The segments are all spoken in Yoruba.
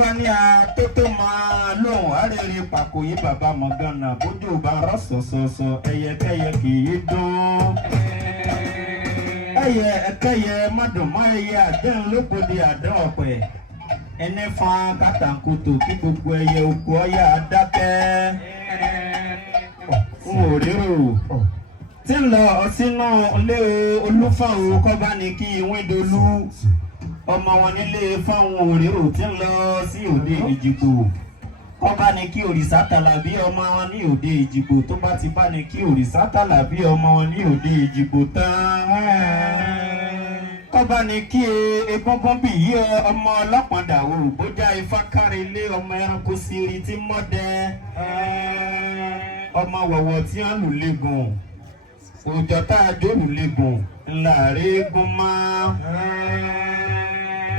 Ifania tó máa lóhùn àrèrè pàkó yí bàbá mọ̀gánà bójú bá rọ̀ sọ̀sọ̀sọ̀ ẹyẹkẹyẹ kì í dún. Ẹyẹ mọ́dùnmọ́ ẹyẹ àdéhùn lókòdì àdán ọ̀pẹ. Ẹni fan kàtàkùtò kí gbogbo ẹyẹ oko ọyà dákẹ́. N ò rírò. Tí ń lọ sínú ilé olúfàwọ̀ kọ́bá ni kí ìwé dolú. Ọmọ wọn nílé fáwọn òrérò tí ń lọ sí òde Èjìgbò. Kọ́bá ni kí òrìṣà Tàlàbí ọmọ wọn ní òde Èjìgbò tó bá ti bá ni kí òrìṣà Tàlàbí ọmọ wọn ní òde Èjìgbò tán. Kọ́bá ni kí egúngún bì yí ọmọ ọlọ́pàá òrùbójá ifá kárí ilé ọmọ ẹranko sírí tí mọ́dẹ. Ọmọ wọ̀wọ̀ tí wọ́n lù lẹ́gùn. Òjò tá a jó lù lẹ́gùn ńlá rẹ́gùn máa.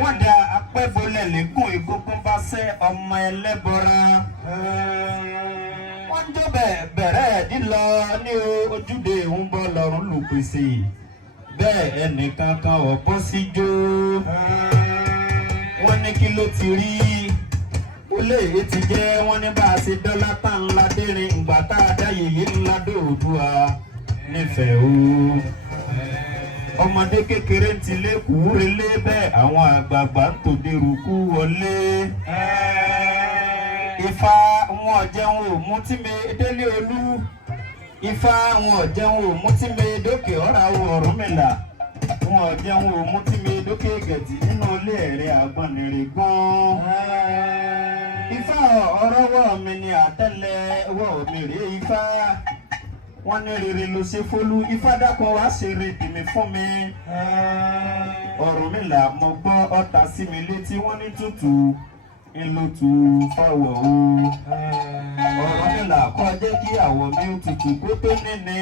Wọ́n da apẹ́bọlẹ̀ lẹ́gùn egúngún bá sẹ́ ọmọ ẹlẹ́bọra. Wọ́n ń jó bẹ̀rẹ̀ dílọ ní ojúde ń bọ́ lọ́rùn lù pèsè. Bẹ́ẹ̀ ẹnìkan kan ò bọ́ sí jó. Wọ́n ní kí ló ti rí. Olè ti jẹ́ wọ́n ní bá a ṣe dọ́là tá ńlá dérin ìgbà tá a dá yèyé ńlá dòdúà nífẹ̀ẹ́ o. Ọmọdé kékeré ti lé kúrélé bẹ́ẹ̀ àwọn àgbààgbà ń tòde rúkú wọlé. Ifá wọn jẹun ò mú tí mi délé olú. Ifá wọn jẹun ò mú tí mi dókè ọ̀rá Ọ̀rúnmìlà. Wọn jẹun ò mú tí mi dókè Gẹ̀tì nínú ilé ẹ̀rẹ́ àgbọ̀nìrìn gan. Ifá ọ̀rọ̀wọ́ mi ni àtẹ́lẹ̀ wọ́ mi rè Ifá. Wọ́n ní rere ló ṣe fólú Ifá dákun wá ṣe re tèmi fún mi. Ọ̀rúnmìlà mo gbọ́ ọ̀tá sí mi létí wọ́n ní tútù ńlọtù fáwọ̀ o. Ọ̀rúnmìlà kọ́ jẹ́ kí àwọ̀ mi ó tutù kó tó níní.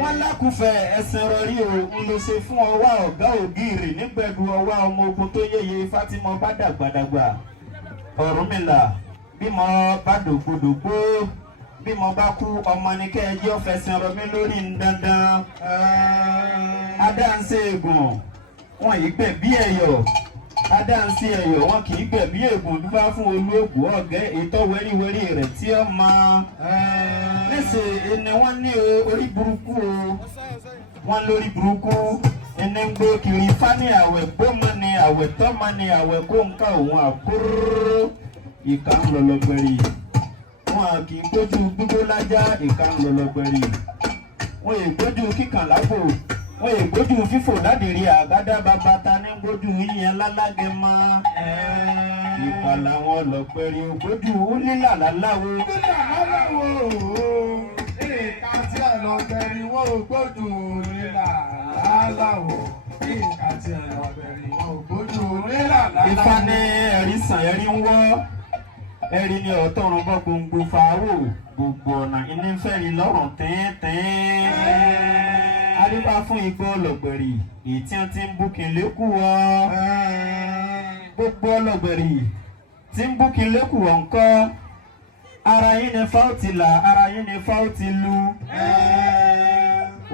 Wọ́n lákùfẹ̀ ẹsẹ̀ rọrí o ń lọ ṣe fún ọwá ọ̀gá ògiri nígbẹ̀dù ọwá ọmọ ogun tó yéye Ifá tí mo bá dàgbàdàgbà. Ọ̀rúnmìlà bí mo bá dògbòdògbò bí mo bá kú ọmọ ní kẹ́ẹ̀jẹ́ ọ̀fẹ́sìn ọ̀rọ̀ mi lórí ń dandan. Adáǹsẹ̀ ègùn wọn yìí gbẹ̀ bí ẹ̀yọ̀. Adáǹsẹ̀ ẹ̀yọ̀ wọn kì í gbẹ̀ bí ègùn dúpá fún olóògùn ọ̀gẹ́ ètò wẹ́ríwẹ́rí rẹ̀ tí ó máa. Níṣẹ́ ni wọ́n ní orí burúkú o. Wọ́n lórí burúkú. Ẹni ń gbé kiri fani àwẹ̀ gbọ́mọ ni àwẹ̀ tọ́mọ ni àwẹ̀ kó nǹkan òun àkúrò. Ìka ń lọ lọ́gbẹ̀rì. Wọn kì í gbójú gbígbó lájá ìka ń lọ lọ́gbẹ̀rì. Wọ́n yè gbójú kíkàn lápò. Wọ́n yè gbójú fífò ládìrí àgádá bàbá ta ní gbójú yíyan lálágẹ mọ́. Ìpa làwọn lọ́gbẹ̀rì ògbójú lílà láláwo. Ìka tí ẹ̀ lọ́gbẹ̀rì wọ́n ò gbójú lílà láláwo. Ìka tí ẹ̀ lọ́gbẹ̀rì wọ́n ò gbójú lílà láláwo. Ifá ní ẹ̀rí sàn ẹ̀rí ń wọ́. Ẹ̀rí ni ọ̀tọ̀run bọ́ gbòǹgbò fàáwò gbogbo ọ̀nà iní fẹ́rí lọ́rùn tẹ́ẹ̀tẹ́ẹ̀. Adébá fún igbó ọlọ́gbẹ̀rì èyí tí wọ́n ti ń búkin lékù wọ́. Gbogbo ọlọ́gbẹ̀rì tí ń búkin lékù wọ́ ńkọ́. Ara yín ni fáwọ́ ti là, ara yín ni fáwọ́ ti lu.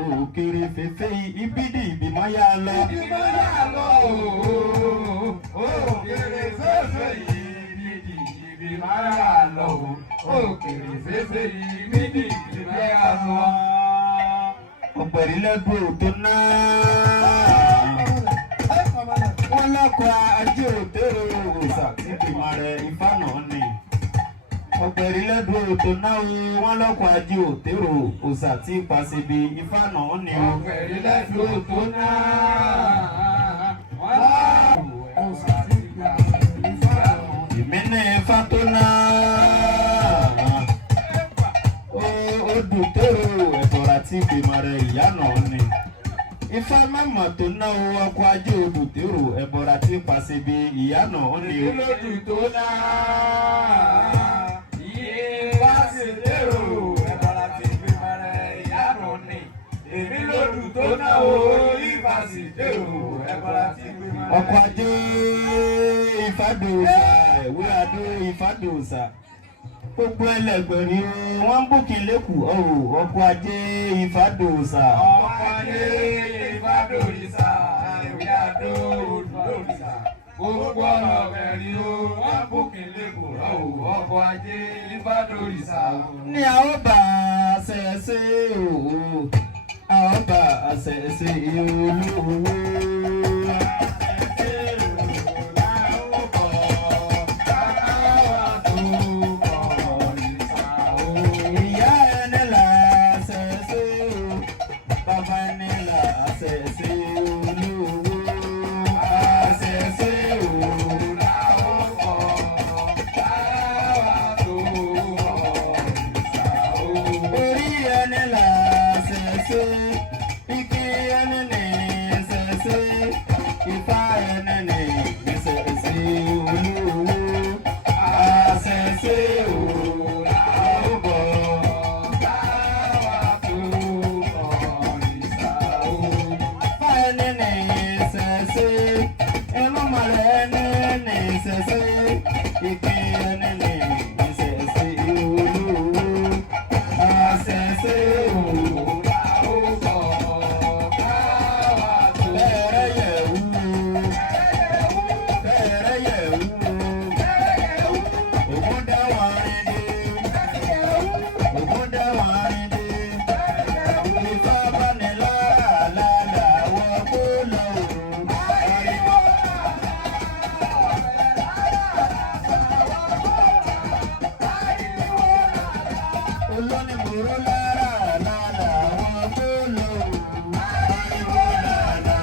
Òkèrè fèfé ibídì ìbímọ yá lọ. Ìbímọ yá lọ òkèrè fèfé ibídì ìbímọ yá lọ òkèrè fèfé ibídì ìbímọ yá lọ. Ọ̀gbẹ̀rì lẹ́dùn òtó náà. Wọ́n lọ́kọ̀ ajé òtérò òòsà tí bímọ rẹ̀ Ifá náà ni. Ọ̀gbẹ̀rì lẹ́dùn òtó náà wọ́n lọ́kọ̀ ajé òtérò òòsà tí pàṣẹbí Ifá náà ni. Ọ̀gbẹ̀rì lẹ́dùn òtó náà wọ́n lọ́kọ̀ òòsà tí pàṣẹbí Ifá náà. Èmi ní Ifá tó náà. Ó dùn tóró ẹ̀bọ̀rà tí bímọ rẹ̀ ìyá náà ni. Ifá máma tó ná ọkọ̀ ajé odò tèrò ẹ̀bọ̀rà tí pàṣẹbí ìyá náà ni. Ìlódù tó náà Ifá sì tèrò ẹ̀bọ̀rà tí bímọ rẹ̀ ìyá náà ni. Èmi lódù tó náà Ifá sì tèrò ẹ̀bọ̀rà tí bímọ rẹ̀. Ọkọ̀ ajé Ifádòòsà ìwé adó Ifádòòsà. Gbogbo ẹlẹgbẹ̀rí wọ́n ń bùkì lẹ́kù ọkọ̀ ajé Ifádòòsà. Ọkọ̀ ajé Ifádòòsà ìwé adó Ifádòòsà. gbogbo ọ̀rọ̀ bẹ̀rẹ̀ o wọ́n bùkún lẹ́kọ̀ọ́ rọ̀ o ọkọ̀ ajé ìbádọ́ ìsà. ní a ó bá ṣẹ̀ṣẹ̀ òwò a ó bá ṣẹ̀ṣẹ̀ olówó. ìyá ẹni là ṣẹ̀ṣẹ̀ o bàbá ẹni là ṣẹ̀ṣẹ̀ olówó. àṣẹ̀ṣẹ̀ òwò. orí ẹni là ṣẹ̀ṣẹ̀ igi ẹni ní ṣẹ̀ṣẹ̀ ifá ẹni ní ṣẹ̀ṣẹ̀ olówó. àṣẹ̀ṣẹ̀ òwò àwòbọ̀ ifá ẹni ní ṣẹ̀ṣẹ̀ ẹlọ́mọlẹ̀ ẹni ní ṣẹ̀ṣẹ̀ igi ẹni ní ṣẹ̀ṣẹ̀ olówó. àṣẹ̀ṣẹ̀ òwò bẹ̀rẹ̀ yẹ̀wù bẹ̀rẹ̀ yẹ̀wù ògùn dá wàrin dé ògùn dá wàrin dé ìfá bá ní lára wọ kó lọ olónìmọ̀rọ̀ lára wọ kó lọ ariwo lànà.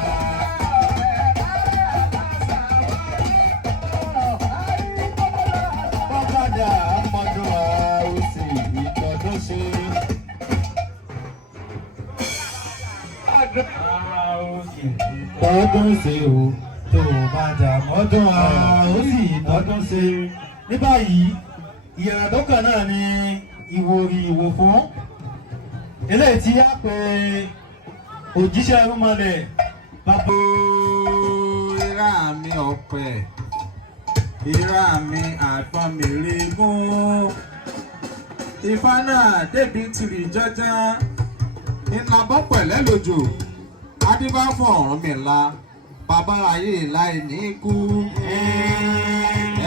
Bọ́kadà mọ́dún àwòsì ìtọ́dún ṣe. Tọ́dún ṣe o, tó bá jà mọ́dún àwòsì ìtọ́dún ṣe. Ní báyìí, ìyàrá tó kàn náà ni ìwòrì ìwò fún. Eléyìí tí a pè òjíṣẹ́ irúnmọlẹ̀ bàbá. Ìrá mi ọ̀pẹ, ìrá mi àgbọn mi rí gún. Ifá náà débi tìrì jọjọ́, iná bọ́ pẹ̀lẹ́ lójó. Adébá fún Ọ̀rúnmìlà, bàbá ayé láì ní kú.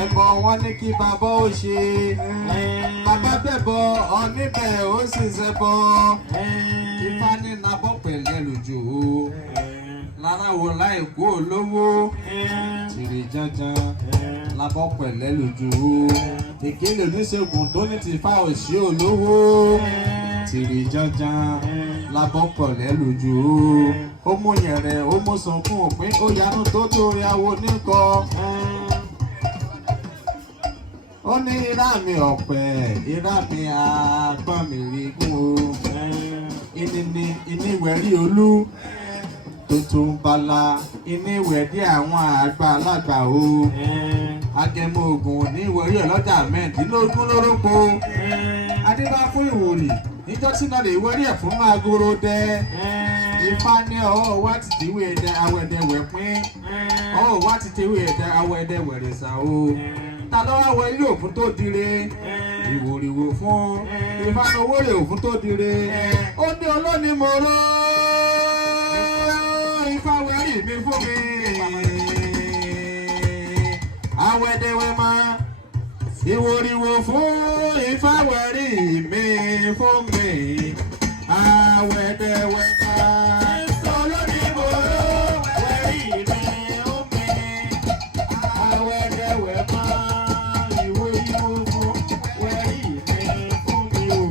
Ẹbọ wọn ní kí bàbá ó ṣe. Bàbá bẹ̀bọ ọ̀níbẹ̀ ó sì ṣẹbọ. Ifá ní iná bọ́ pẹ̀lẹ́ lójó. Lára wo láì kú olówó. Tìrì jọjọ́ labọ́ pẹ̀lẹ́ lójú. Ìkéde oníṣègùn tó ní ti fa òṣì olówó. Tìrì jọjọ́ labọ́ pẹ̀lẹ́ lójú. Ó mú yẹ̀rẹ̀ ó mú sunkún òpin ó yanu tó tó ìyàwó níkọ. Ó ní irá mi ọ̀pẹ irá mi àgbọn mi rí gún o. Ìníwẹ̀rí olú tuntun bala ìníwẹ̀dí àwọn àgbàlagbà o. Agẹmọ Ògùn ní ìwòrí ọlọ́jà mẹ́ẹ̀ẹ́dínlógún lórókò. Adébá fún ìwòrì níjọ́ tí náà lè wọ́rí ẹ̀ fún agoro dẹ. Ifá ní ọwọ́ wa ti tìwé ẹ̀dẹ awẹ́dẹ wẹ̀ pín. Ọwọ́ wa ti tìwé ẹ̀dẹ awẹ́dẹ wẹ̀rẹ̀ sà o. Ta ló wá wọ ilé òfin tó dire? Ìwòrì wò fún. Ifá ní owó rẹ̀ òfin tó dire. Ó ní olónìí mo rọ́. Ifá wẹ̀rí mi fún mi. Awẹ́dẹ́wẹ́ máa ìwòrìwò fún Ifá wẹ̀rí mi fún mi. Awẹ́dẹ́wẹ́ máa olódìbò wẹ̀rí mi fún mi. Awẹ́dẹ́wẹ́ máa ìwòrìwò fún wẹ̀rí mi fún mi o.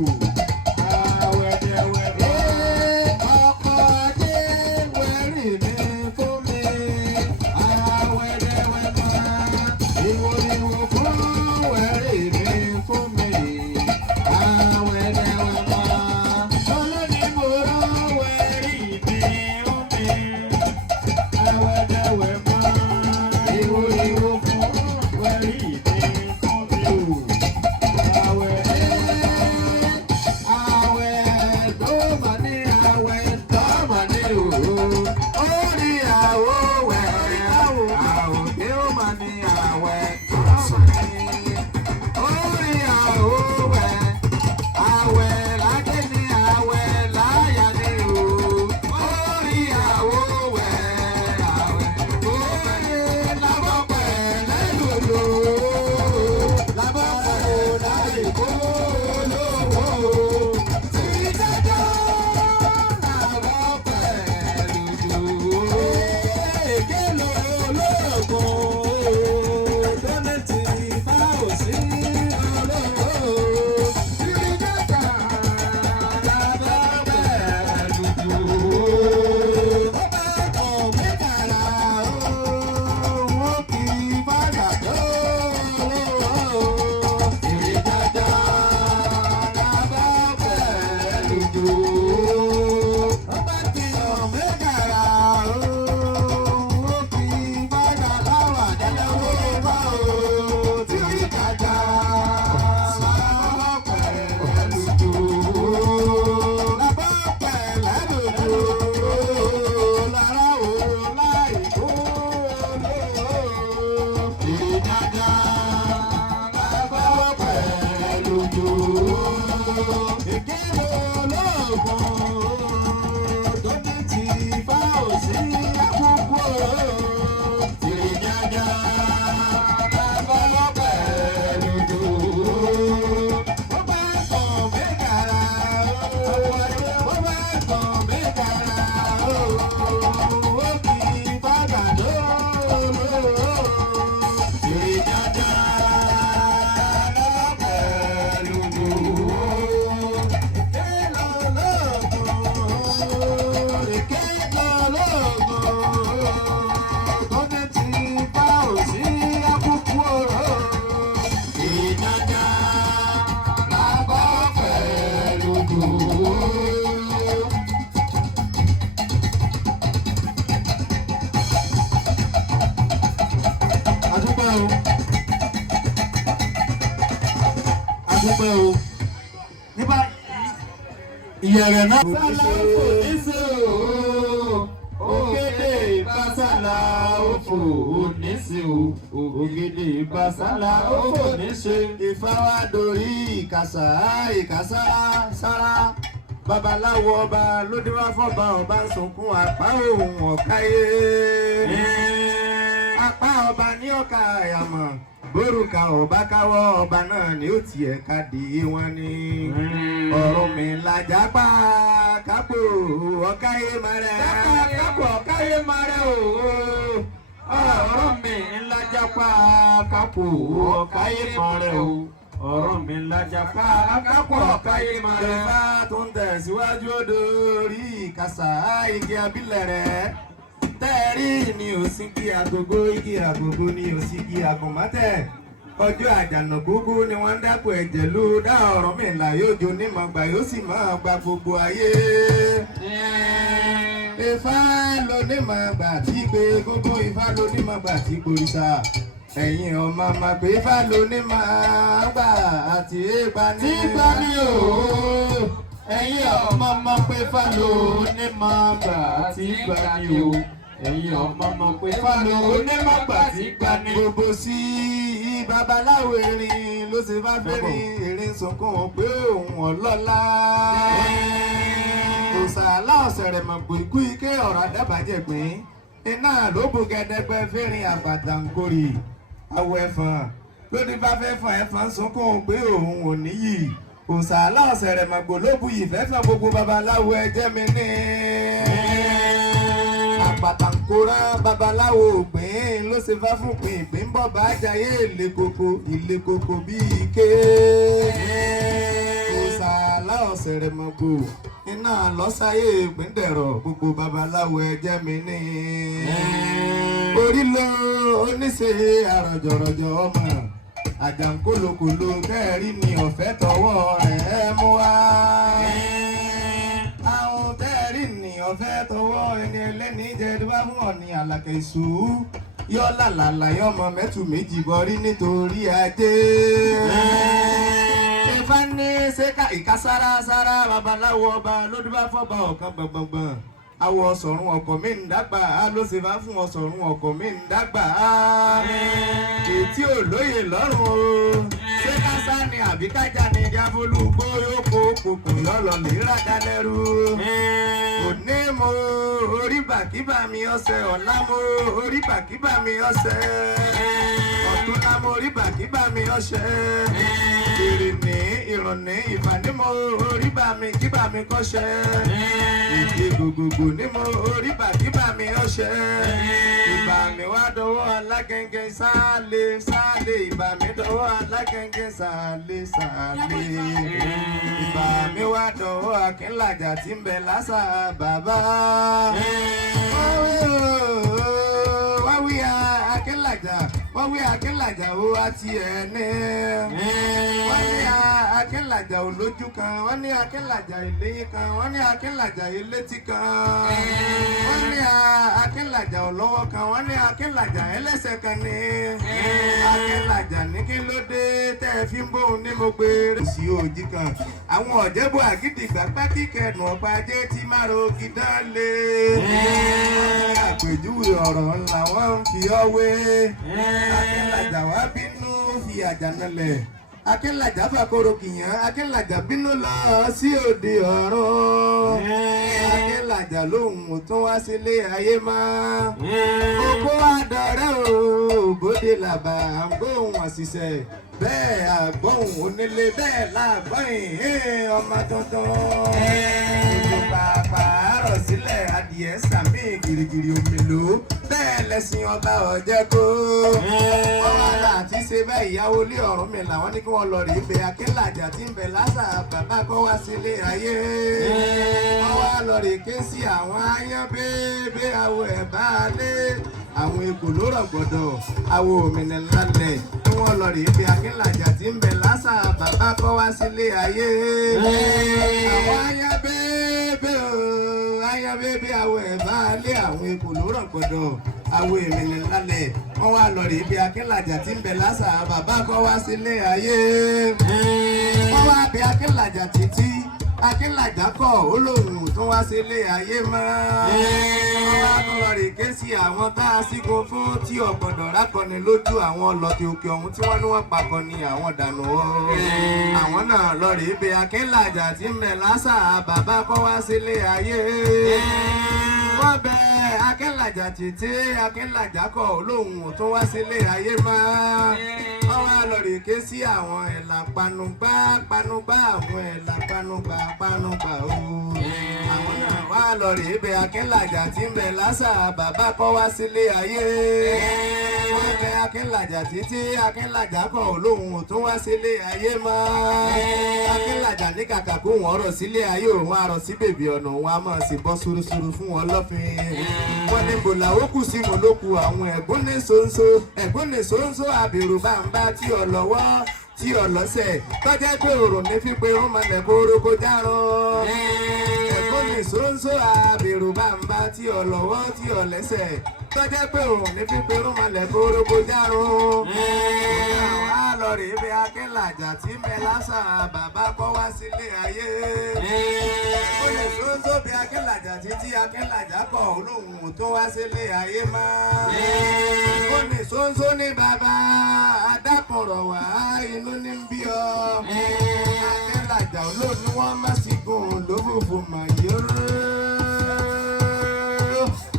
Awẹ́dẹ́wẹ́ máa ọkọ̀ ajé wẹ̀rí mi fún mi. Awẹ́dẹ́wẹ́ máa ìwòrìwò fún wẹ̀rí mi fún mi. Awẹ́dẹ́wẹ́ máa olódìbò wẹ̀rí. lálùjọ. Ó bá ti hàn mẹ́gàrà o, ó fi bàgà láwà délé owó bá o. Tí ó yí jàjà lábọ́ pẹ̀lú jò. Lábọ́ pẹ̀lú jò. Lára o láì kó lò. Ìjàjà lábọ́ pẹ̀lú jò. Ìkíni olóògùn tó ní ti bá òsì àkókò. Ìjàjà lábọ́ pẹ̀lú jò. Ó bá kàn mí kàrà o, ó bá kàn mí kàrà o, ó kì í bàgà lóòrò. Ìjàjà lábọ́ pẹ̀lú jò. Adúpẹ́ o. Ní báyìí ìyẹ̀rẹ̀ náà. Sálá òfò níṣe o, ògèdè ìbásálà òfò níṣe o, ògèdè ìbásálà òfò níṣe. Ifá wa dorí ìkàsà ìkàsà sára. Babaláwo ọba ló dé wá fọ́ba ọba ń sunkún apá òun ọ̀káyé. Apá ọba ní ọ̀ka àyàmọ̀. Bórúkà ọba káwọ́ ọba náà ni ó tiẹ̀ ká di wọn ni. Ọ̀rúnmìlà jápá kápò ọ̀káyé marẹ́. Jápá kápò ọ̀káyé marẹ́ o. Ọ̀rúnmìlà jápá kápò ọ̀káyé marẹ́ o. Ọ̀rúnmìlà jápá kápò ọ̀káyé marẹ́. Ìfá tó ń tẹ̀síwájú odò orí ìkàsà igi abílẹ̀ rẹ̀. Tẹ́ẹ̀rí ni ò sí kí agogo igi agogo ni ò sí kí agùnmọ́tẹ̀. Ọjọ́ àjànàkúkú ni wọ́n ń dápò ẹ̀jẹ̀ ló dá Ọ̀rúnmìlà yóò jó nímọ̀gbà yóò sì máa gba gbogbo ayé. Ifá ló nímọ̀gbà tí gbé gbogbo Ifá ló nímọ̀gbà tí gbòrìṣà. Ẹ̀yin ọmọ máa pé Ifá ló nímọ̀gbà àti égbà ní ìgbà ní o. Ẹ̀yin ọmọ máa pé Ifá ló nímọ̀gbà àti ìgbà ní o. Ẹ̀yin ọmọ mọ̀ pé fálo onímọ̀gbà tí gbà ní. Gbogbo sí babaláwo erin ló ṣe bá fẹ́rin erin sunkún pé òun ọlọ́lá. Òṣàlá ọ̀sẹ̀rẹ̀ mọ̀ pé ikú ike ọ̀rọ̀ àdábàjẹ́ pín. Iná ló bu gẹ́dẹ́gbẹ́ fẹ́rin àbàtà ń kórè. Àwọ̀ ẹ̀fọn lóní bá fẹ́ fọn ẹ̀fọn sunkún pé òun ò níyì. Òṣàlá ọ̀sẹ̀rẹ̀ mọ̀ pé ló bu ìfẹ́fẹ́ gbogbo babaláwo ẹjẹ́ mi ní. Àpàtàǹkórá babaláwo ògbìn ló ṣe fá fún pin ìpín bọ̀ bá jayé ilé koko bíi ike. Òṣàlá ọ̀sẹ̀rẹ̀ mọ̀ bò iná lọ́sáyé ìpín dẹ̀rọ̀ gbogbo babaláwo ẹjẹ́ mi ní. Orí ló oníṣe àrọ̀jọ̀rọ̀jọ̀ ọmọ àjàǹkólokòlo kẹ́ẹ̀rí ni ọ̀fẹ́ tọwọ́ rẹ̀ mú wá. Àwọn tẹ́ẹ̀rí ni ọ̀fẹ́ tọwọ́ ẹni ẹlẹ́ni jẹ́ tó bá fún ọ̀nì àlàkẹ́ ìṣú. Yọ́ làlàlà yọmọ mẹ́tù méjì bọ́rí nítorí ajé. Ifá ní ṣéka ìkásárására babaláwo ọba lódúbá fọ́ba ọ̀kan gbọ̀ngbọ̀ngbọ̀n. Awọ ọ̀sọ̀run ọkọ̀ mi ń dàgbà ló ṣe bá fún ọ̀sọ̀run ọkọ̀ mi ń dàgbà. Ètí olóye lọ́rùn o. Ṣé kásá ni àbí kájà ni jáfólúgbó yóò kó kòkò lọ́lọ́ lè rádá lẹ́rú. Òní mo orí bàkíbà mi ọ̀sẹ̀ ọ̀la mo orí bàkíbà mi ọ̀sẹ̀. Ọ̀túnla mo orí bàkíbà mi ọ̀sẹ̀. Èrè ní ìrọ̀ní ìfàní mo orí bà mi kíbà mi kọ́ṣẹ́. Ìdí gbogbogbò ní mo orí bàkíbà mi ọ̀ṣẹ́. Ìbà mi wá dọwọ́ alágẹ̀ngẹ̀ sáálé ìbà mi dọwọ́ alágẹ̀ngẹ̀ sáálé. Ìbà mi wá dọwọ́ Akínlàjà tí ń bẹ lásà bàbá. Wá wí Akínlàjà wọ́n wí Akínlàjà ó àti ẹni. wọ́n ní Akínlàjà ò lójú kan, wọ́n ní Akínlàjà ìléyìn kan, wọ́n ní Akínlàjà ìlétí kan. wọ́n ní Akínlàjà ò lọ́wọ́ kan, wọ́n ní Akínlàjà ẹlẹ́sẹ̀ kan ní. Akínlàjà ní kí ló dé tẹ́ ẹ fi ń bóun ní mo gbé sí òjì kan. àwọn ọ̀jẹ̀bù àgídìgbà pákíkẹ̀nù ọ̀pá ajé tí máa ro gidán lé. àpèjúwe ọ̀rọ̀ ńlá wọ́n ń fi ọ́ wé. Akínlàjà wá bínú fi àjànalẹ̀. Akínlàjà fàkóró kìyàn, Akínlàjà bínú lọ sí òde ọ̀run. Akínlàjà lóhùn ò tún wá sílé ayé mọ́. Oko àdọ̀rẹ́ o, bóde làbà à ń gbóhùn àṣìṣe. Bẹ́ẹ̀ àgbóhùn onílé bẹ́ẹ̀ làgbọ́yìn ọmọ tuntun. Pàápàá àárọ̀ sílẹ̀ adìẹ sàmì gìrìgìrì òmìnirò. Bẹ́ẹ̀ lẹ́sìn ọba ọ̀jẹ̀ kó. Wọ́n wá láti ṣe bẹ́ẹ̀ ìyàwó ilé ọ̀run mi làwọn ní kí wọ́n lọ rí ibẹ̀ Akínlàjà tí ń bẹ lásà bàbá kọ́ wá sílé ayé. Wọ́n wá lọ rí ké sí àwọn ayán bébé àwọ̀ ẹ̀ bá a lé. Àwọn èkó ló rọ̀gbọ̀dọ̀ àwọ̀ òmìnira lálẹ́. Kí wọ́n lọ rí ibẹ̀ Akínlàjà tí ń bẹ lásà bàbá kọ́ wá sílé ayé. Àwọn ayán bébé ayán bébé àwọ̀ ẹ̀ bá a lé. Àwọn èkó ló rọ̀gbọ̀dọ̀ àwọ̀ òmìnira lálẹ́. Wọ́n wá lọ rí ibi Akínlàjà tí ń bẹ lásà bàbá kọ́ wá sílé ayé. Wọ́n wá bí Akínlàjà títí Akínlàjà kọ̀ ó lóhùn tó wá sílé ayé mọ́. Wọ́n wá lọ rí ké sí àwọn tá a sígo fún tí ọ̀gbọ̀dọ̀ rákọni lójú àwọn ọlọ́tì òkè ọ̀hún tí wọ́n ní wọ́n pakọ̀ ní àwọn dànù o. Àwọn náà lọ rí ibi Akínlàjà tí ń bẹ lásà bàbá kọ́ wá sílé ayé. Wọ́n bẹ Akínlàjà títí Akínlàjà kọ̀ ó lóhùn tó wá sílé ayé mọ́. Wọ́n wá lọ rí ké sí àwọn ẹ̀là panugbá àwọn ẹ̀là panugbá o. Àwọn náà wá lọ rí ibẹ̀ Akínlàjà tí ń bẹ lásà bàbá kọ́ wá sílé ayé. Wọ́n bẹ Akínlàjà títí Akínlàjà kọ̀ ó lóhùn tó wá sílé ayé mọ́. Akínlàjà ní kàkà kó wọ́n rọ̀ sílé ayé òun àrọ̀ sí bèbí ọ̀nà òun á máa sì bọ́ súrúsúrú fún wọn lọ́fìn. Wọ́n ní bòlà ó kù sí mo ló ku àwọn ẹ̀gbọ́n ní ṣóńṣó àbèrò bàǹbà tí ò lọ́wọ́ tí ò lọ́sẹ̀ tọ́jà pé òrò ní fípe ó mọ̀lẹ́ kórókó járun. Ẹ̀gbọ́n ní ṣóńṣó àbèrò bàǹbà tí ò lọ́wọ́ tí ò lẹ́sẹ̀ tọ́jà pé òrò ní fípe ó mọ̀lẹ́ kórókó járun. Àwọn àlọ́rẹ̀ ibi Akínlàjà tí ń bẹ lásà bàbá kọ́ wá sílé ayé. Ó lè ṣóńṣó bí Akínlàjà títí Akínlàjà kọ̀ olóhùn tó wá sílé ayé mọ́. Ó ní ṣóńṣó ní bàbá adákùnrọ̀ wá inú ní bí ọ. Akínlàjà olóòní wọ́n má sì gùn lófùfù màyóró.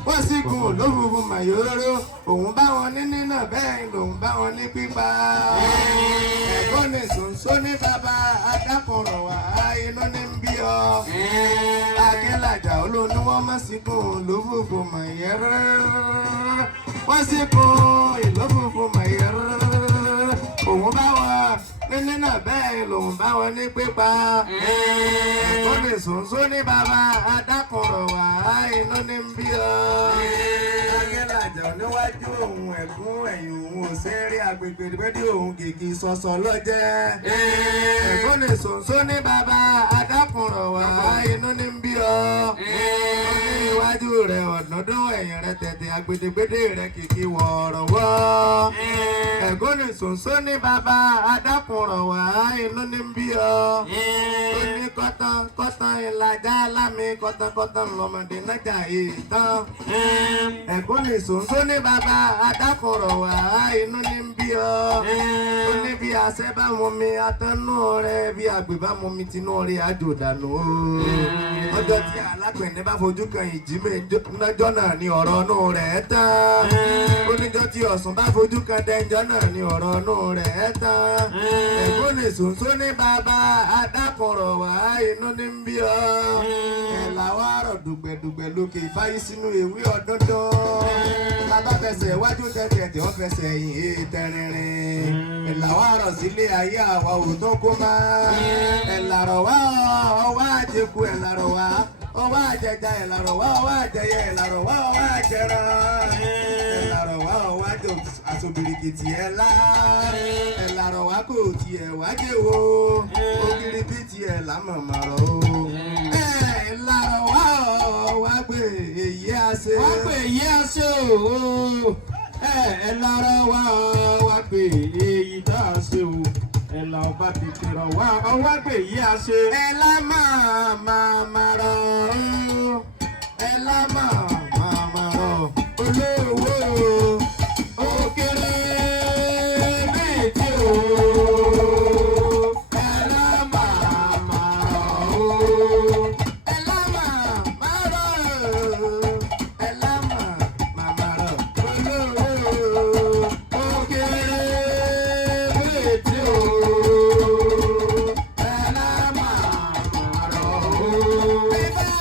Wọ́n sì gùn lófùfù màyóró. Òun bá wọn ní nínà bẹ́ẹ̀ lòun bá wọn ní pípa. Ẹ̀gbọ́n ní ṣóńṣó ní bàbá adákùnrọ̀ wá inú ní bí ọ. Akínlàjà olóòní wọ́n má sì gùn lófùfù màyóró. Wọ́n sì gùn ìlófùfù màyóró. Òun bá wọn níní náà bẹ́ẹ̀ lòun bá wọn ní pípa. Ẹ̀gbọ́n ní ṣóńṣó ní bàbá adákùnrọ̀ wá inú ní bí ọ. Akínlàjà níwájú òun ẹ̀gún ẹ̀yìn òun ò ṣe rí agbègbè ìbẹ́dí òun kìkì sọ̀sọ̀ lọ́jẹ́. Ẹ̀gbọ́n ní ṣóńṣó ní bàbá adákùnrọ̀ wá inú ní bí ọ. Ó ní iwájú rẹ̀ ọ̀dọ́dún ẹ̀yìn rẹ̀ tẹ̀tẹ̀ agbèdégbèdé rẹ̀ kìkì wọ̀ọ̀rọ̀wọ́. Ẹ̀gbọ́n ní ṣóńṣó ní bàbá adákùnrọ̀ wá inú ní bí ọ. Ó ní kọ́tán ìlàjà lámì kọ́tán lọ́mọdé nájà ìtàn. Ẹ̀gbọ́n ní ṣóńṣó ní bàbá adákùnrọ̀ wá inú ní bí ọ. Ó ní bí àṣẹ bá mú mi atánú rẹ̀ bí àgbè bá mú mi tinú rẹ̀ àjò dànù o. Ọjọ́ tí alágbẹ̀dẹ bá fojú kan ìjímẹ̀ lọ́jọ́ náà ni ọ̀rọ̀ inú rẹ̀ tán. Oníjọ́ tí ọ̀sán bá fojú kan dẹ́njọ́ náà ni ọ̀rọ̀ inú rẹ̀ tán. Ẹ̀gbọ́n ní ṣóńṣó ní bàbá adákùnrọ̀ wá inú ní bí ọ. Ẹ̀là wá rọ̀ dùgbẹ̀dùgbẹ̀ lókè ìfáyí sínú ewé ọ̀dọ́dọ́. Bàbá fẹsẹ̀ iwájú tẹ̀tẹ̀ tí wọ́n fẹsẹ̀ ẹ̀yìn tẹ̀rìnrìn. Ẹ̀là wá rọ̀ sílé ayé àwa ò tó kó máa. Ẹ̀là rọ̀ wá ọwá àjẹkù ẹ̀là rọ̀ wá ọwọ́ àjẹjà ìlàrọ̀ wá ọwọ́ àjẹyẹ ìlàrọ̀ wá ọwọ́ àjẹrà ìlàrọ̀ wá ọwọ́ àjọ àtòbìrìkìtì ẹ̀là ìlàrọ̀ wá kò tiẹ̀ wájẹ́ wo ògiri bí tiẹ̀ lámọ̀mọ̀rọ̀ o ìlàrọ̀ wá ọwọ́ àgbè èyí àṣẹ. wá pè èyí àṣẹ o ìlàrọ̀ wá ọwọ́ àgbè èyí tá a ṣe o ẹ̀là ọba tètè rọ̀ wá ọwọ́ àgbè èyí àṣẹ. ẹ̀là máa rọ̀ ẹ̀là máa rọ̀ olówó òkèrè méjì o ẹ̀là máa rọ̀ ẹ̀là máa rọ̀ ẹ̀là máa rọ̀ olówó òkèrè méjì o ẹ̀là máa rọ̀.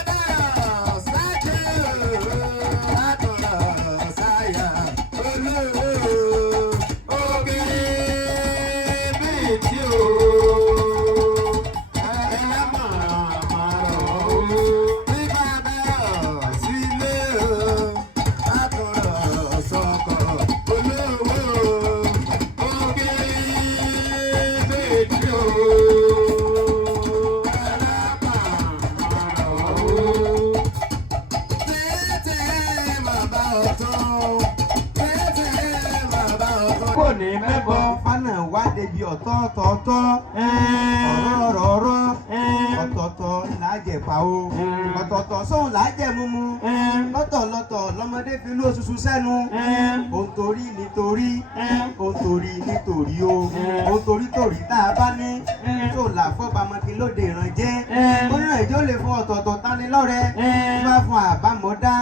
kò ní mẹ́bọ. Fánà wá débi ọ̀tọ̀ọ̀tọ̀ ọ̀rọ̀ ọ̀tọ̀ọ̀tọ̀ làájẹ̀pá o ọ̀tọ̀ọ̀tọ̀ sóhun làájẹ̀ múmu lọ́tọ̀ọ̀lọ́tọ̀ lọ́mọdé fi lú òṣùṣù sẹ́nu òǹtorí nítorí òǹtorí nítorí o òǹtorí torí tá a bá ní tó là fọ́bàmọ́kí lóde ìrànjẹ́ oníràn ìjọ lè fún ọ̀tọ̀ọ̀tọ̀ tánilọ́rẹ́ bá fún àbámọ́dá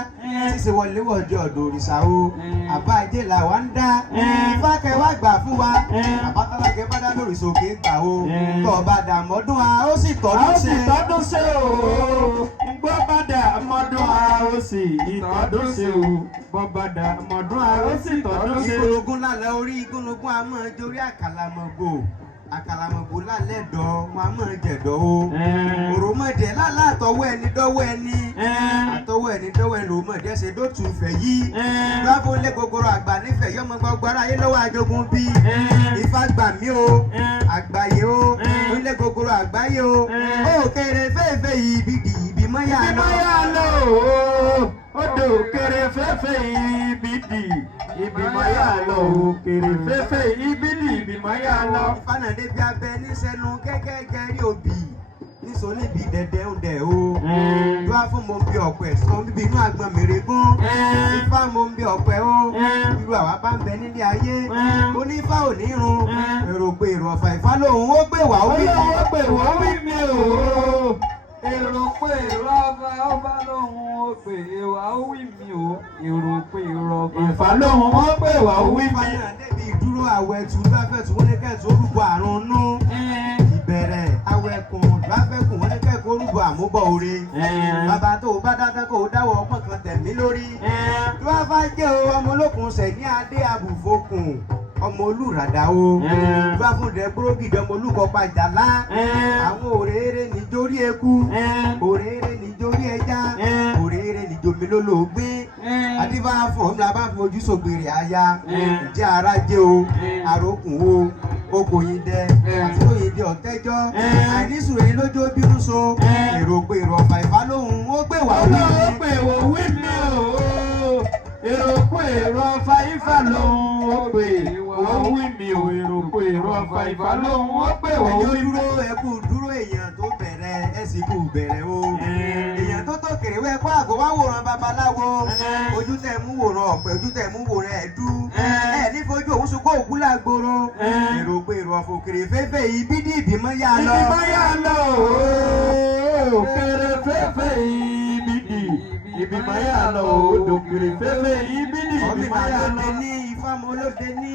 ṣíṣe wọléwọ̀de ọ̀dọ̀ òrìṣà o àbá ajé làwa ń dá ìfákẹ́ wá gbà fún wa àbátálágẹ́ bá dá lórí sókè gbà o tọ́ọ̀bá dàmọ́dún a ó sì tọ́dún ṣe. a ó sì tọ́dún ṣe o gbọ́ bá dàmọ́dún a ó sì ìtọ́dún ṣe o gbọ́ bá dàmọ́dún a ó sì tọ́dún ṣe. ìgbónogún lálẹ́ orí ìgbónogún a máa jórí àkàlàmọ̀gbò àkàlàmọ̀gbò lálẹ́ dọ̀ wọn a máa jẹ̀dọ̀ o òròmọdé lálẹ́ àtọwọ́ ẹni dọ́wọ́ ẹni àtọwọ́ ẹni dọ́wọ́ ẹni òròmọdé ṣe dótú ìfẹ́ yìí gbáfó lé gogoro àgbà nífẹ̀ẹ́ yọmọ gbogbo aráyé lọ́wọ́ àjogún bí Ifá gbà mí o àgbáyé o onílé gogoro àgbáyé o ó kéré fẹ́ẹ̀fẹ́ yìí bìdì ìbímọ yà lọ odò kéré fẹ́fẹ́ ibìdì ìbímọ yà lọ kéré fẹ́fẹ́ ibìdì ìbímọ yà lọ. Fánà débi abẹ níṣẹ́nu kẹ́kẹ́ jẹ́rí òbí níṣó níbi dẹ̀dẹ̀ ń dẹ̀ o dúrà fún mo ń bí ọ̀pẹ sọ bíbí inú àgbọn mèrègún Ifá mo ń bí ọ̀pẹ o irú àwa bá ń bẹ nílé ayé onífá ò ní run èrò pé èrò ọ̀fà Ifá lòun ó gbé wá ó wí mi. ó pè wá wí mi o èrò pé èrò ọba lòun ó pè wá ó wí mi o èrò pé èrò ọba Ifá lòun ó pè wá ó wí mi. Fánà débi ìdúró àwẹ̀ tù láfẹ̀tù wọ́n ní kẹ́ẹ̀tù orúkọ àrùn nú ìbẹ̀rẹ̀ awẹ́kùn láfẹ́kùn wọ́n ní kẹ́ẹ̀kọ́ orúkọ àmúbọ̀ oore bàbá tó bá dáadáa kó dáwọ́ ọpọ́n kan tẹ̀mí lórí tó bá fà jẹ́ o ọmọ olókùn sẹ̀ ní adé àbùfokùn ọmọ olùràdà o tó bá fún dẹ búrógìdì ọmọ olùkọ́ pàjálá àwọn òrèrè níjórí eku òrèrè níjórí ẹja òrèrè níjòmí lólógbé adífá fún ọmọ làbá fi ojú sògbèrè aya ìjẹ́ ara jẹ́ o àròkùn o okòyìn dẹ àti òyìn dẹ ọ̀tẹ́jọ́ àìnísùn èyí lójó bínú so èrò pé èrò ọ̀fà Ifá lóhùn ó gbé wà wí mi. ó pè wò wí mi o èrò pé èrò ọ̀fà Ifá lóhùn ó pè wò wí mi o èrò pé èrò ọ̀fà Ifá lóhùn ó pè wò wí mi. ẹjọ́ dúró ẹkú dúró èèyàn tó bẹ̀rẹ̀ ẹ̀sìn kù bẹ̀rẹ̀ o èèyàn tó tó kèrè wẹ́ kó àgọ́ wá wòran babaláwo ojú tẹ̀ mú wòran ọ̀pẹ ojú tẹ̀ mú wòran ẹ̀dú ẹ̀ ní fojú òun sunkó òkú làgbòrò èrò pé èrò ọ̀fọ̀ òkèrè fẹ́fẹ́ yìí bídí ìbímọ yá lọ. ìbímọ yá lọ òkèrè fẹ́fẹ́ ibìdì ìbímọ yá lọ òkèrè fẹ́fẹ́ ibìdì ìbímọ yá lọ. ní Ifá mo lóde ní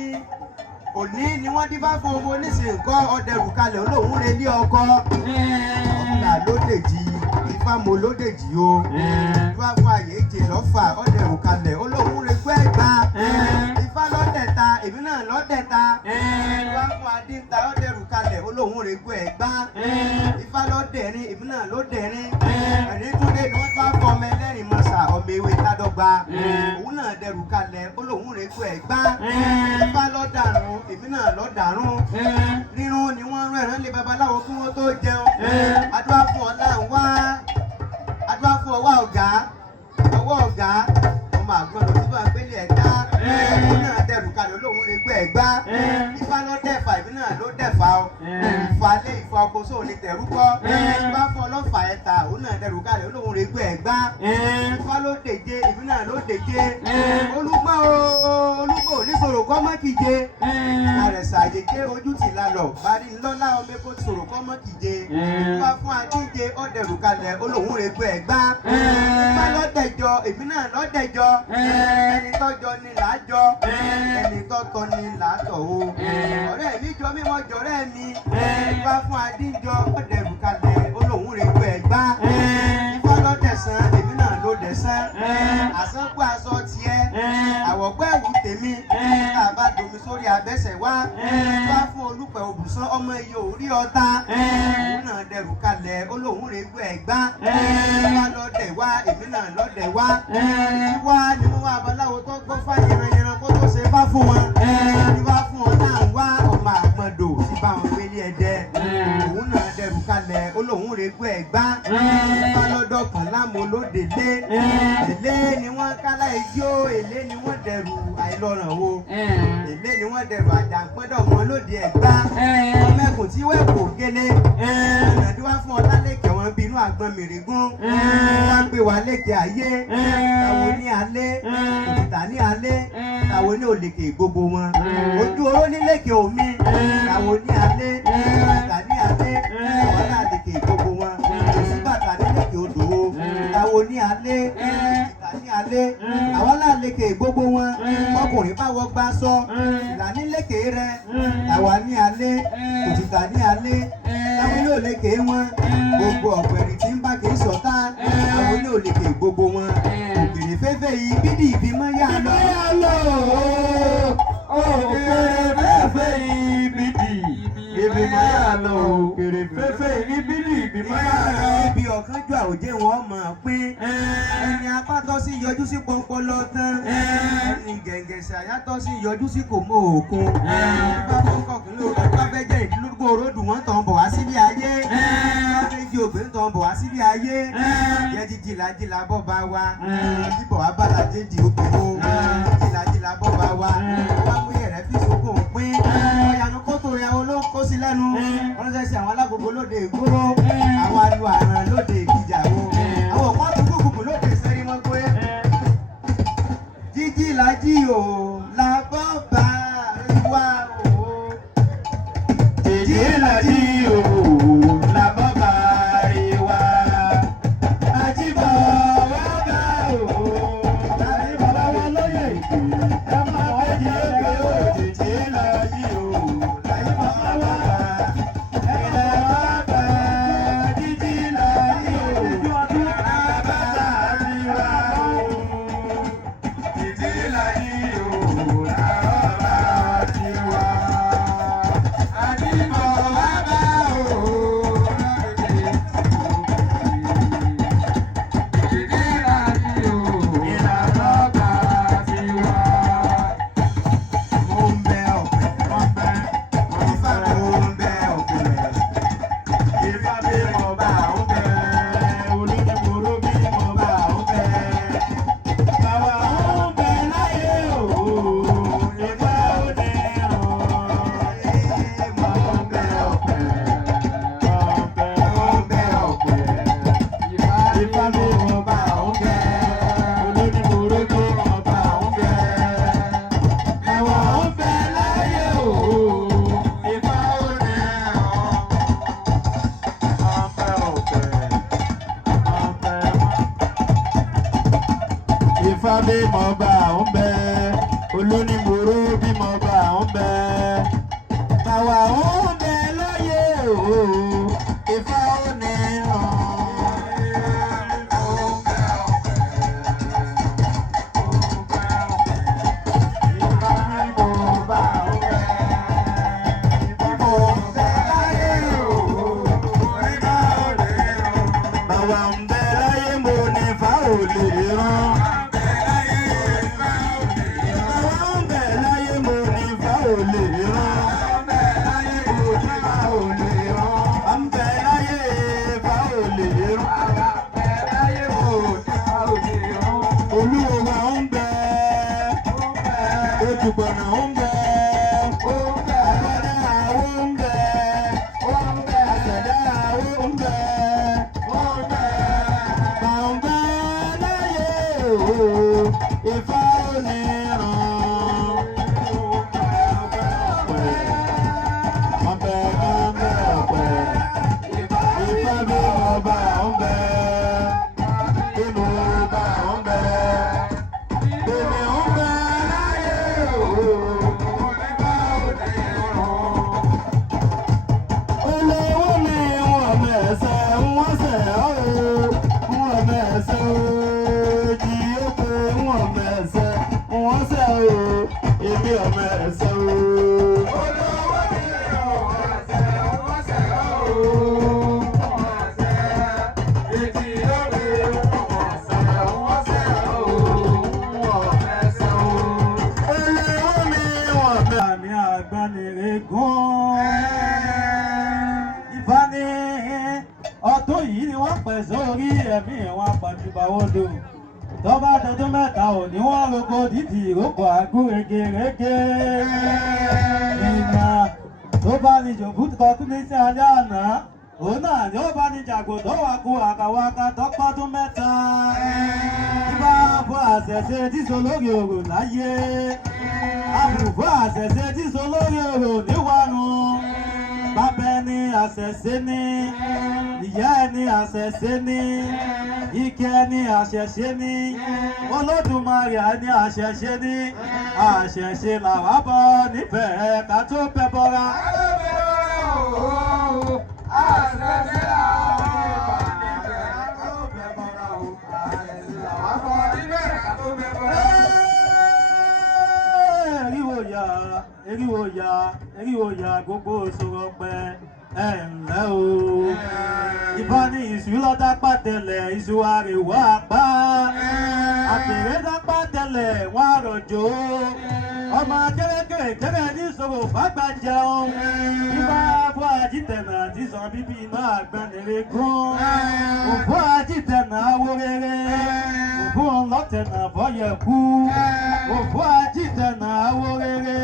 òní ni wọ́n dífá fún ọmọ oníṣẹ́ nǹkan ọdẹrù kalẹ̀ olóhùn rẹ̀ ní ọkọ ọ̀la lódèjì Ifá mo lódèjì o Ifá fún àyè èjè lọ́fà ọdẹrù kalẹ̀ olóhùn rẹ̀ gbọ́ ẹ̀gbá Ifá lọ́dẹ̀ta èmi náà lọ́dẹ̀ta Ifá fún adínta ọdẹrù kalẹ̀ olóhùn rẹ̀ gbọ́ ẹ̀gbá Ifá lọ́dẹ̀rin èmi náà lọ́dẹ̀rin ẹ̀rín túndé ni wọ́n dọ́gba òun náà dẹrù kalẹ̀ ó lóun rẹ̀ kú ẹ̀gbá Ifá lọ́dàrún èmi náà lọ́dàrún rírun ni wọ́n rán ẹ̀rán lé babaláwo kí wọ́n tó jẹun adúlá fún ọlá ń wá adúlá fún ọwọ́ ọ̀gá ọmọ àgbọn lọ síbà gbélé ẹ̀dá òun náà dẹrù kalẹ̀ olóhùn rẹ̀ kú ẹ̀gbá Ifá ló dẹ̀fà èmi náà ló dẹ̀fà o Ifá lé Ifá ọkọ̀ọ́sọ ní tẹ̀rú kọ́ Ifá fún ọlọ́fà ẹ̀ta òun náà dẹrù kalẹ̀ olóhùn rẹ̀ kú ẹ̀gbá Ifá ló dèje èmi náà ló dèje olúgbò oníṣòro kọ́ mọ́ kìje àrẹ̀sà àjèjé ojú ti lálọ́ parí ńlọ́lá ọmọ epo ṣòro kọ́ mọ́ kìje Ifá fún adíje ọ̀dẹ̀rù kalẹ̀ olóhùn rẹ̀ kú ẹ̀gbá Ifá lọ́dẹ̀jọ èmi náà lọ́dẹ̀jọ ẹni tọ́jọ ni làájọ ẹni tọ́tọ́ ni làátọ̀ o ọ̀rẹ́ mi jọ mímọ́ jọ̀rẹ́ mi Ifá fún adíjọ ọ̀dẹ̀rù kalẹ̀ olóhùn rẹ̀ kú ẹ̀gbá Ifá lọ́dẹ̀sán èmi náà ló dẹ̀sán àsánkú aṣọ tiẹ̀ àwọ̀gbọ́ ẹ̀wù tèmi tàbá domi sórí abẹ́sẹ̀ wá Ifá fún olùpẹ̀ òbùsán ọmọ iye orí ọ̀tá òun náà dẹrù kalẹ̀ olóhùn rẹ̀ kú ẹ̀gbá Ifá lọ́dẹ̀ wá èmi náà lọ́dẹ̀ wá wá ni mo wá babaláwo tó gbọ́ fá yẹranyẹran kó tó ṣe fá fún wọn Ifá fún wọn náà wá ọmọ àgbọ̀ndò sí bá wọn gbélé ẹ̀dẹ́ òun náà dẹrù kalẹ̀ olóhùn rẹ̀ kú ẹ̀gbá Ifá lọ́dọ̀ kan láàmú olóde lé èlé ni wọ́n kálá ijó èlé ni wọ́n dẹrù àìlọ́ràn wo èlé ni wọ́n dẹrù àjàǹpẹ́dọ̀ wọn lóde ẹ̀gbá mẹ́kùn tí wẹ́ kò gélé ìrìnàdíwá fún ọlá lẹ́kẹ̀ wọn bí inú àgbọn mìrìgún wọ́n gbé wa lẹ́kẹ̀ ayé àwọn ní alẹ́ òkúta ní alẹ́ àwọn ní òlèkè gbogbo wọn ojú oró ní lẹ́kẹ̀ omi àwọn ní alẹ́ òkúta ní alẹ́ àwọn náà lèkè gbogbo wọn òsì bàtà ní lẹ́kẹ̀ odò àwọn ní alẹ́ òkúta ní alẹ́ àwọn náà lèkè gbogbo wọn ọkùnrin bá wọ gbá sọ ìlà ní lẹ́kẹ̀ rẹ àwọn ní alẹ́ òkúta ní alẹ́ àwọn ní òlèkè wọn gbogbo ọ̀pẹ̀rì tí ń bá kì í sọ̀tá àwọn ní òlèkè gbogbo wọn òkèrè fẹ́fẹ́ yìí bídì ìbímọ yá lọ. Òkèrè fẹ́fẹ́ yìí bídì ìbímọ yá lọ. Òkèrè fẹ́fẹ́ yìí bídì ìbímọ yá lọ. Ibi ọ̀kánjúà òjé wọn mọ̀ pé ẹni apátọ́ sí yọjú sí pọnpọlọ tán ẹni gẹ̀ǹgẹ̀sẹ̀ àyátọ́ sí yọjú sí kò mọ òkun. Bá fọ́nkọ̀kùn ló bá fẹ́ jẹ́ ìdílórúkọ òródù wọn tàn bọ̀ wá sílé ayé. Méjì ògbìn tàn bọ̀ wá sílé ayé. Yẹ jìlàjìlà bọ́ bá wa. Jíbọ̀ wá bá la jẹ́jì òkòwò. Jìlàjìlà bọ́ bá wa. Wá mú yẹ̀rẹ̀ fi sókò pín. Ọ̀yànú kótó ìyàwó ló ń kó sí lẹ́nu. Wọ́n ṣe ṣe àwọn alágbogbo lóde ìgboro. Àwọn alu àràn lóde ìkìjà wo. Àwọn ọ̀pọ̀ àtúntò kùkù lóde ìsẹ́rí mọ́ pé. Jíjìlàjì o la bọ́ bá wa o. Jíjìlàjì o la bọ́ bá wa. Àjíbọ̀ wá bá o. Àjíbọ̀ wá lóye ìpè. Ẹ máa bẹ́ di ẹgbẹ́ o. Jíjìlàjì o la bọ́ bá wa. Ẹ̀rẹ̀ wá bá Jíjìlàjì o la bọ́ bá wa o. Jíjìlàjì o la bọ́ bá wa. Àjíbọ̀ wá bá o. Ifá bímọ bá ń bẹ, olónímọ̀ró bímọ bá ń bẹ, tàwa ń bẹ láyé o, Ifá ò ní hàn. Bàwà ń bẹ láyé mo ní Ifá ò lè rán. Òtùpọ̀nà ń bẹ. Àgbàdá àwo ń bẹ. Àṣẹ̀dá àwo ń bẹ. Bàǹbà láyé o, Ifá ò ní ràn. Ọbẹ̀ ọ̀pẹ̀, Ifá bí ọba ń bẹ. Inú ọba ń bẹ. Bèbè ń bẹ láyé o, Ifá ò ní ràn. Olówó mi wọ̀n mẹ́sẹ̀ wọ́n sẹ̀ ọ́ o, wọ́n mẹ́sẹ̀ o. Jí ó pé wọ́n mẹ́sẹ̀ wọ́n sẹ̀ o, èmi ò mẹ́sẹ̀ o. Olówó mi wọ̀n mẹ́sẹ̀ wọ́n sẹ̀ ọ́ o, wọ́n mẹ́sẹ̀. Èjì ó pé wọ́n mẹ́sẹ̀ wọ́n sẹ̀ ọ́ o, wọ́n mẹ́sẹ̀ o. Olówó mi wọ̀n mẹ́sẹ̀. Àmì àgbànirègún. Ifá ní ọdún yìí ni wọ́n pẹ̀ sórí ẹ̀mí wọn pàjùbàwọ́dọ̀. Tó bá dọdún mẹ́ta ò ní wọ́n roko dídì ìrókò àgúregerege. Ìmọ̀ tó bá ní jòkú kọkú ní sí alẹ́ àná. Òun náà ni ó bá ní jàgbò tó wà kú àkàwàkà tó pọ́dún mẹ́ta. Ibà fún àṣẹ̀ṣe tí so lórí òrò láyé. Àbùfún àṣẹ̀ṣe tí so lórí òrò níwánu. Bàbá ẹni àṣẹ̀ṣe ní, ìyá ẹni àṣẹ̀ṣe ní, ike ẹni àṣẹ̀ṣe ní, Olódùmarè ẹni àṣẹ̀ṣe ní, àṣẹ̀ṣe làwa bọ̀ nífẹ̀ẹ́ ká tó bẹ́ bọ́ra. Àṣẹ̀ṣe làwa bọ̀ nífẹ̀ẹ́ ká tó bẹ́ bọ́ra o. Àṣẹ̀ṣe làwa bọ̀ nífẹ̀ẹ́ ká tó bẹ́ bọ́ra. Eriwo ya gbogbo sọ̀rọ̀ pẹ́ ẹ̀ǹlẹ́ o. Ifá ní ìṣú lọ́dá pàtẹ́lẹ̀ ìṣú àrèwọ́ àpá. Àpèrè dápá tẹ́lẹ̀ wọ́n àròjò. Ọmọ kéré ní sọ̀rọ̀ fàgbà jẹun. Ifá fún àjítẹ̀nà tí sàn bíbí iná àgbànirègún. Òfò àjítẹ̀nà awo rere. Òfò ọlọ́tẹ̀nà fọ́yẹ̀kú. Òfò àjítẹ̀nà awo rere.